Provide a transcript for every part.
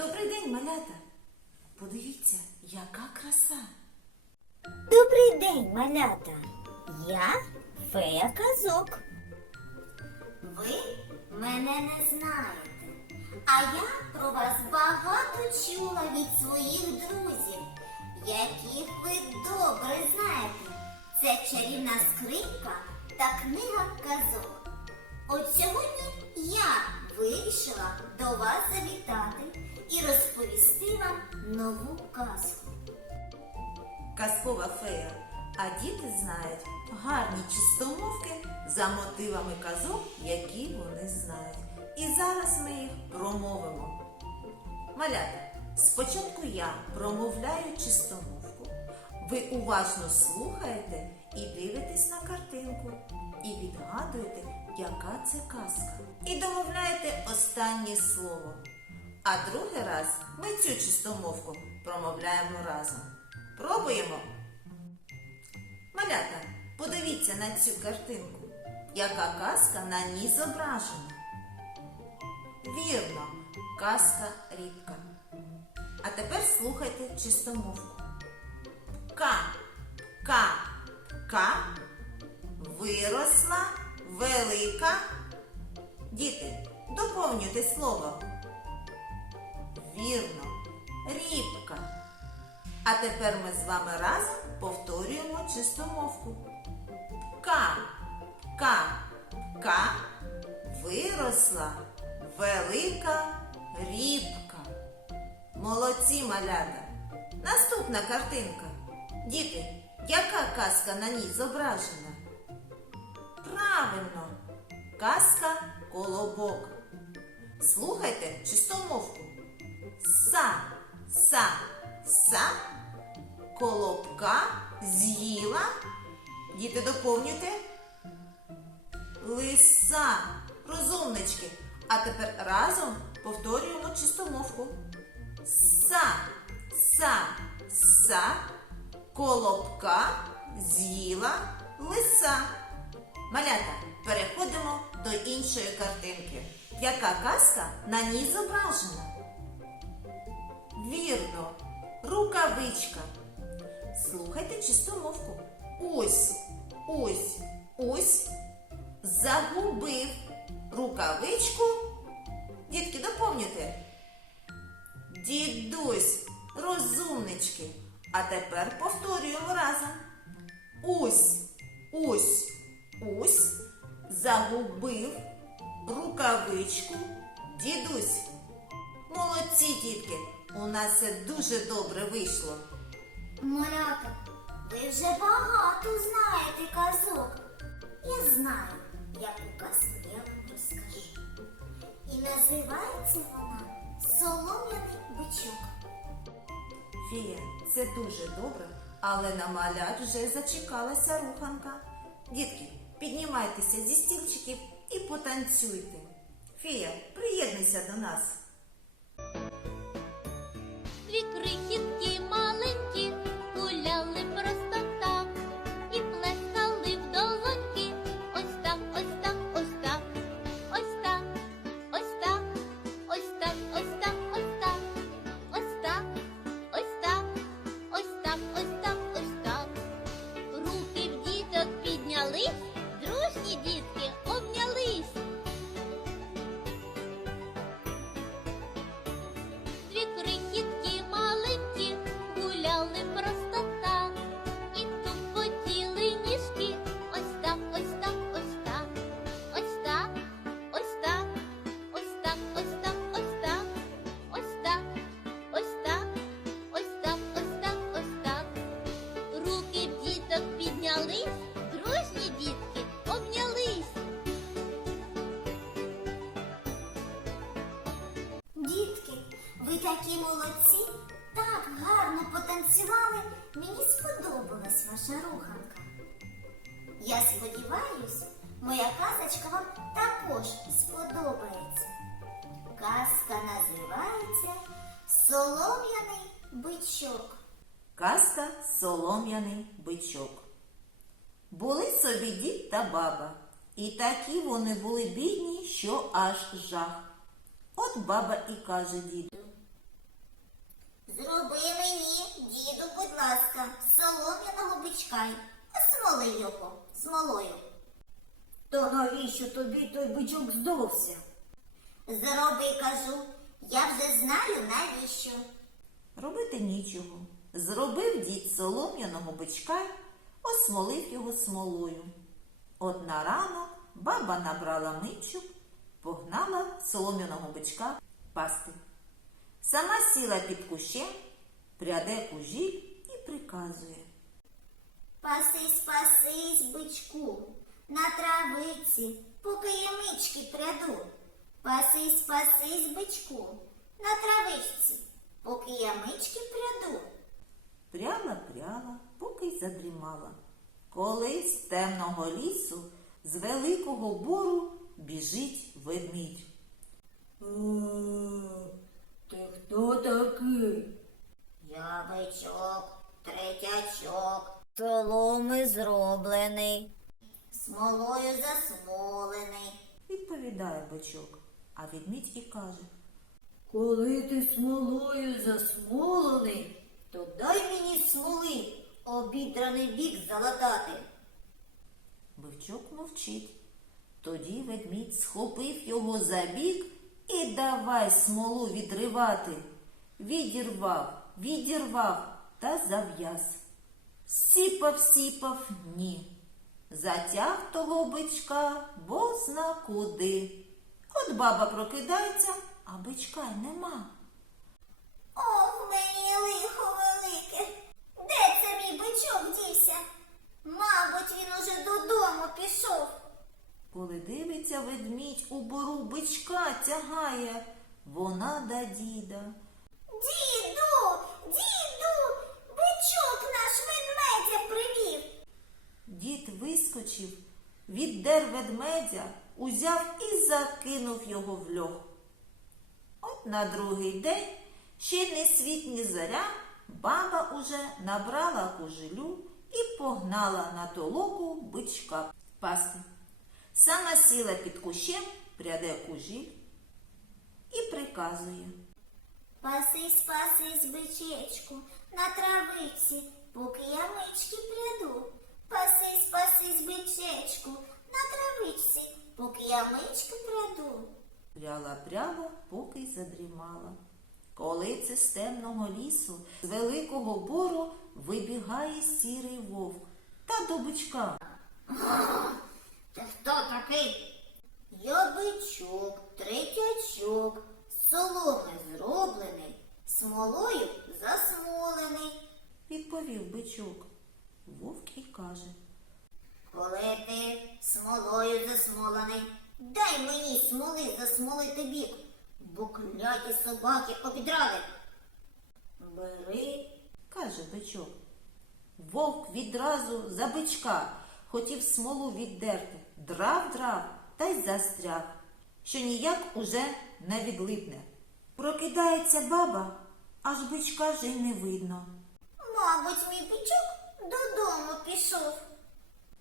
Добрий день, малята. Подивіться, яка краса. Добрий день, малята. Я фея казок. Ви мене не знаєте, а я про вас багато чула від своїх друзів, яких ви добре знаєте. Це чарівна скринька та книга казок. От сьогодні я вирішила до вас завітати і розповісти вам нову казку. Казкова фея. А діти знають гарні чистомовки за мотивами казок, які вони знають. І зараз ми їх промовимо. Малята, спочатку я промовляю чистомовку. Ви уважно слухаєте і дивитесь на картинку. І відгадуєте, яка це казка. І домовляєте останнє слово. А другий раз ми цю чистомовку промовляємо разом. Пробуємо. Малята, подивіться на цю картинку. Яка казка на ній зображена? Вірно, казка рібка. А тепер слухайте чистомовку. Ка, ка, ка, виросла, велика. Діти, доповнюйте слово. Вірно, рібка. А тепер ми з вами разом повторюємо чистомовку. Ка, ка, ка, виросла велика рібка. Молодці малята. Наступна картинка. Діти, яка казка на ній зображена? Правильно, казка колобок. Слухайте чистомовку. Са, са, са, колобка з'їла. Діти доповнюйте. Лиса. Розумнички. А тепер разом повторюємо чистомовку. Са, са, са, колобка з'їла лиса. Малята, переходимо до іншої картинки. Яка казка на ній зображена? Вірно, рукавичка. Слухайте чистомовку. Ось, ось, ось загубив рукавичку. Дітки, доповнюйте. Дідусь, розумнички. А тепер повторюємо разом. Ось, ось, ось загубив рукавичку дідусь. Молодці, дітки! У нас це дуже добре вийшло. Малята, ви вже багато знаєте казок. Я знаю, яку казку я вам розкажу. І називається вона Солом'яний бичок. Фія, це дуже добре, але на малят вже зачекалася руханка. Дітки, піднімайтеся зі стільчиків і потанцюйте. Фія, приєднуйся до нас. Молодці, так гарно потанцювали. Мені сподобалась ваша руханка. Я сподіваюсь, моя казочка вам також сподобається. Казка називається Солом'яний бичок. Казка Солом'яний бичок. Були собі дід та баба, і такі вони були бідні, що аж жах. От баба і каже діду. Зроби мені, діду, будь ласка, солом'яного бичка смоли його смолою. То навіщо тобі той бичок здався? Зроби, кажу, я вже знаю навіщо. Робити нічого. Зробив дід солом'яного бичка, осмолив його смолою. От на ранок баба набрала митчу, погнала солом'яного бичка пасти. Сама сіла під кущем, пряде кужіль і приказує. Пасись, пасись, бичку, на травиці, поки я мички пряду. Пасись, пасись, бичку, на травичці, поки я мички пряду. Пряла, пряла, поки й задрімала. Колись з темного лісу, з великого бору біжить ведмідь. Ти хто такий? Я бичок, третячок, соломи зроблений, смолою засмолений. Відповідає бичок, а ведмідь і каже. Коли ти смолою засмолений, то дай мені смоли обідраний бік залатати. Бичок мовчить. Тоді ведмідь схопив його за бік і давай смолу відривати. Відірвав, відірвав та зав'яз. Сіпав, сіпав, ні. Затяг того бичка бозна куди. От баба прокидається, а бичка й нема. Ох, мені лихо велике. Де це мій бичок дівся? Мабуть, він уже додому пішов. Коли дивиться ведмідь у бору бичка тягає, вона да діда. Діду, діду, бичок наш ведмедя привів. Дід вискочив, віддер ведмедя, узяв і закинув його в льох. От на другий день, ще не світ, ні зоря, баба уже набрала кужелю і погнала на толоку бичка пасти. Сама сіла під кущем, пряде кужіль і приказує. Пасись, пасись, бичечку, на травиці, поки я мички пряду. Пасись, пасись, бичечку, на травичці, поки я мички пряду. Пряла пряла, поки й задрімала. Коли це з темного лісу, з великого бору вибігає сірий вовк та до бичка. Ти хто такий? Я бичок, третячок, з соломи зроблений, смолою засмолений. Відповів бичок. Вовк і каже. Коли ти смолою засмолений, дай мені смоли засмолити бік, бо кляті собаки обідрали. Бери. каже бичок. Вовк відразу за бичка хотів смолу віддерти, драв драв та й застряг, що ніяк уже не відлипне. Прокидається баба, аж бичка вже й не видно. Мабуть, мій бичок додому пішов.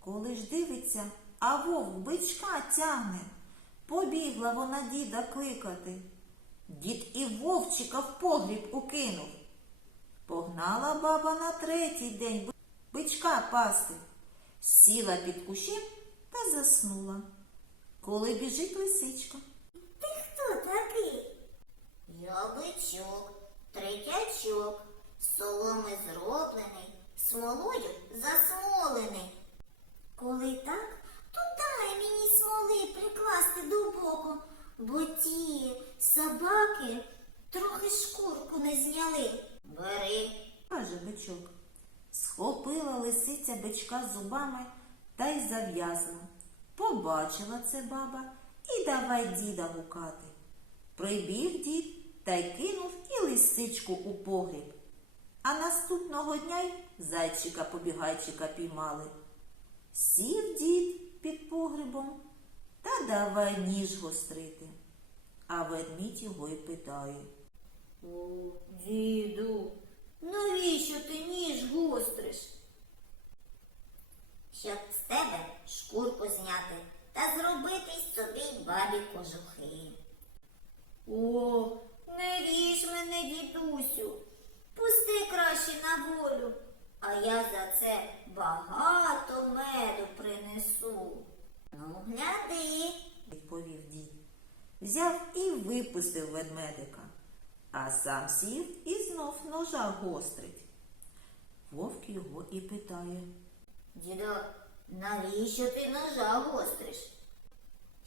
Коли ж дивиться, а вовк бичка тягне. Побігла вона діда кликати. Дід і вовчика в погріб укинув. Погнала баба на третій день би- бичка пасти, сіла під кущем та заснула. Коли біжить лисичка, Ти хто такий? Я бичок, третячок, з соломи зроблений, смолою засмолений. Коли так, то дай мені смоли прикласти до боку, бо ті собаки трохи шкурку не зняли. Бери. каже бичок. Схопила лисиця бичка зубами та й зав'язла. Побачила це баба і давай діда гукати. Прибіг дід та й кинув і лисичку у погріб. А наступного дня й зайчика побігайчика піймали. Сів дід під погребом та давай ніж гострити. А ведмідь його й питає. О, діду, навіщо ти ніж гостриш? щоб з тебе шкурку зняти та зробити собі бабі кожухи. О, не ріж мене, дідусю. пусти краще на волю, а я за це багато меду принесу. Ну, гляди. відповів дід. Взяв і випустив ведмедика, а сам сів і знов ножа гострить. Вовк його і питає. Дідо, навіщо ти ножа гостриш?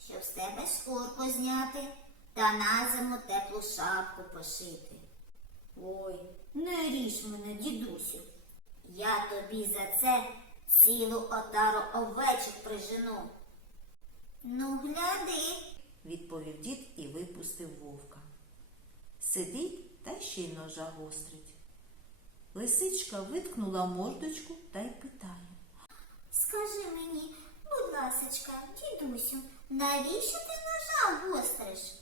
Щоб з тебе шкурку зняти та на зиму теплу шапку пошити. Ой, не ріж мене, дідусю. Я тобі за це цілу отару овечок прижену. Ну, гляди. відповів дід і випустив вовка. Сидить та ще й ножа гострить. Лисичка виткнула мордочку та й питає. Скажи мені, будь ласочка, дідусю, навіщо ти ножа гостриш?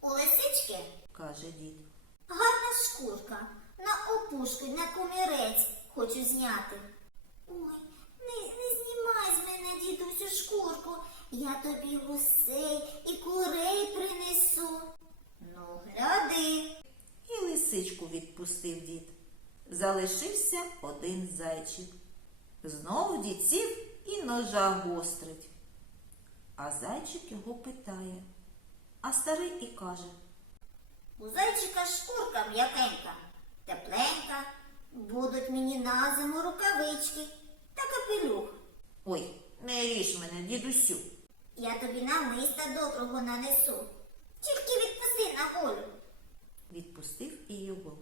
У лисички каже дід. гарна шкурка, на опушку, на комірець хочу зняти. Ой, не, не знімай з мене, дідусю, шкурку. Я тобі гусей і курей принесу. Лисичку відпустив дід. Залишився один зайчик. Знову дід сів і ножа гострить. А зайчик його питає. А старий і каже. У зайчика шкурка м'якенька, тепленька, будуть мені на зиму рукавички та капелюх. Ой, не ріж мене, дідусю. Я тобі намиста доброго нанесу. Тільки відпусти на волю. Відпустив і його.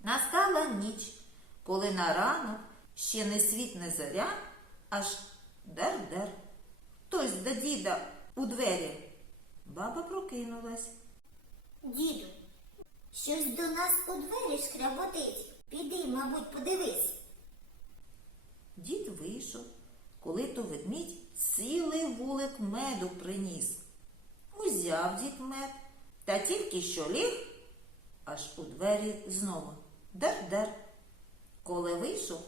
Настала ніч, коли на ранок ще не світ не заря, аж дер-дер. Хтось до діда у двері. Баба прокинулась. Діду, щось до нас у двері шкряботить. Піди, мабуть, подивись. Дід вийшов, коли то ведмідь цілий вулик меду приніс. Узяв дід мед, та тільки що ліг, аж у двері знову дер-дер. Коли вийшов,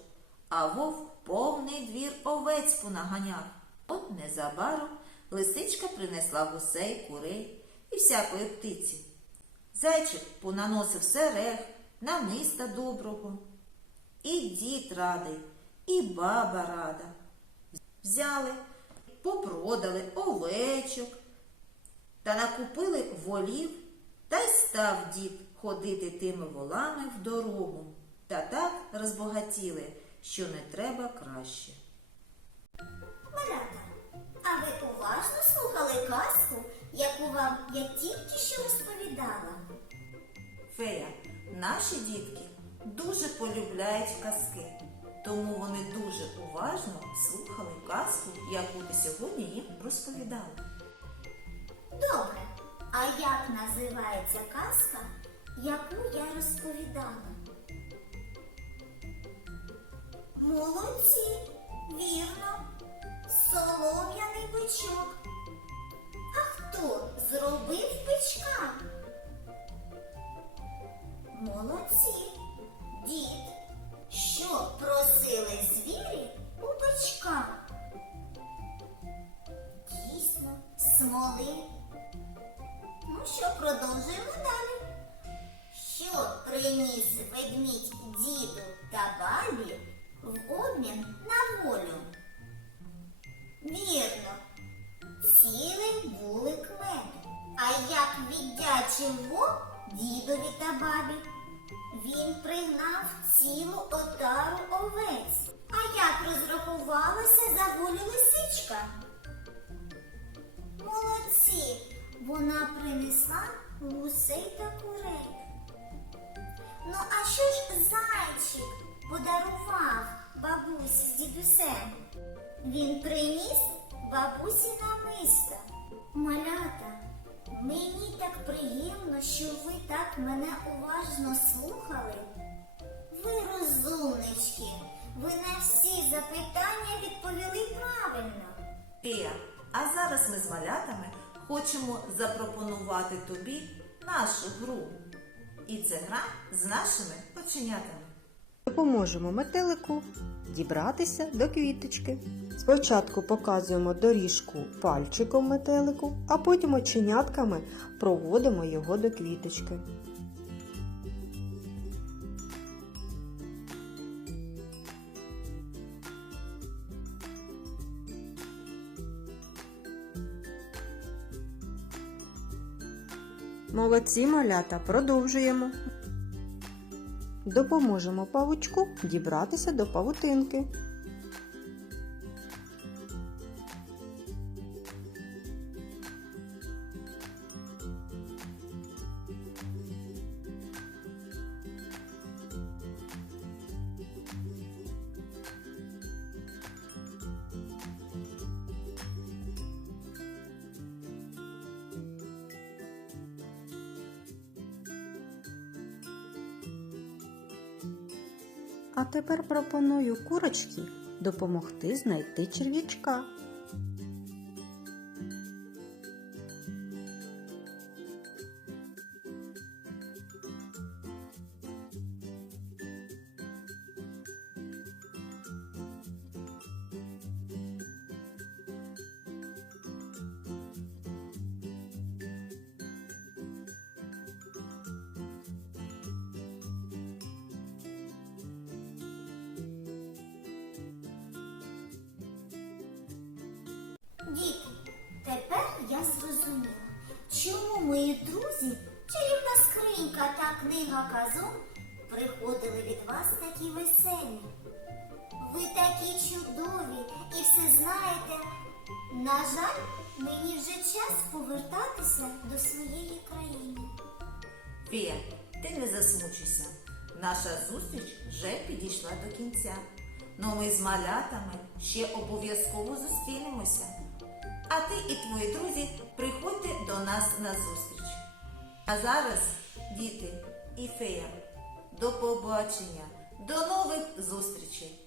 а вовк повний двір овець понаганяв. От незабаром лисичка принесла гусей, курей і всякої птиці. Зайчик понаносив серег, намиста доброго. І дід радий, і баба рада. Взяли, попродали овечок та накупили волів, та й став дід ходити тими волами в дорогу. Та так розбагатіли, що не треба краще. Малята, а ви уважно слухали казку, яку вам я тільки що розповідала? Фея, наші дітки дуже полюбляють казки, тому вони дуже уважно слухали казку, яку ти сьогодні їм розповідала. Добре. А як називається казка, яку я розповідала? Молодці, вірно, солом'яний бичок. А хто зробив бичка? Молодці, дід. Що просили звірі у бичка? Дійсно, смоли. Що, продовжуємо далі. Що приніс ведмідь діду та бабі в обмін на волю? Вірно, цілий вулик меду. А як віддячив вовк дідові та бабі? Він пригнав цілу отару овець. А як розрахувалася за волю лисичка? Молодці! Вона принесла гусей та курей. Ну, а що ж зайчик подарував бабусь з дідусем? Він приніс бабусі намиста. Малята, мені так приємно, що ви так мене уважно слухали. Ви розумнички, ви на всі запитання відповіли правильно. Фея, а зараз ми з малятами хочемо запропонувати тобі нашу гру. І це гра з нашими оченятами. Допоможемо метелику дібратися до квіточки. Спочатку показуємо доріжку пальчиком метелику, а потім оченятками проводимо його до квіточки. Молодці малята, продовжуємо. Допоможемо павучку дібратися до павутинки. А тепер пропоную курочці допомогти знайти черв'ячка. Діти, тепер я зрозуміла, чому мої друзі, чарівна скринька та книга казок приходили від вас такі веселі. Ви такі чудові і все знаєте. На жаль, мені вже час повертатися до своєї країни. Фія, ти не засмучуйся. Наша зустріч вже підійшла до кінця. Ну ми з малятами ще обов'язково зустрінемося. А ти і твої друзі приходьте до нас на зустріч. А зараз, діти і фея, до побачення, до нових зустрічей!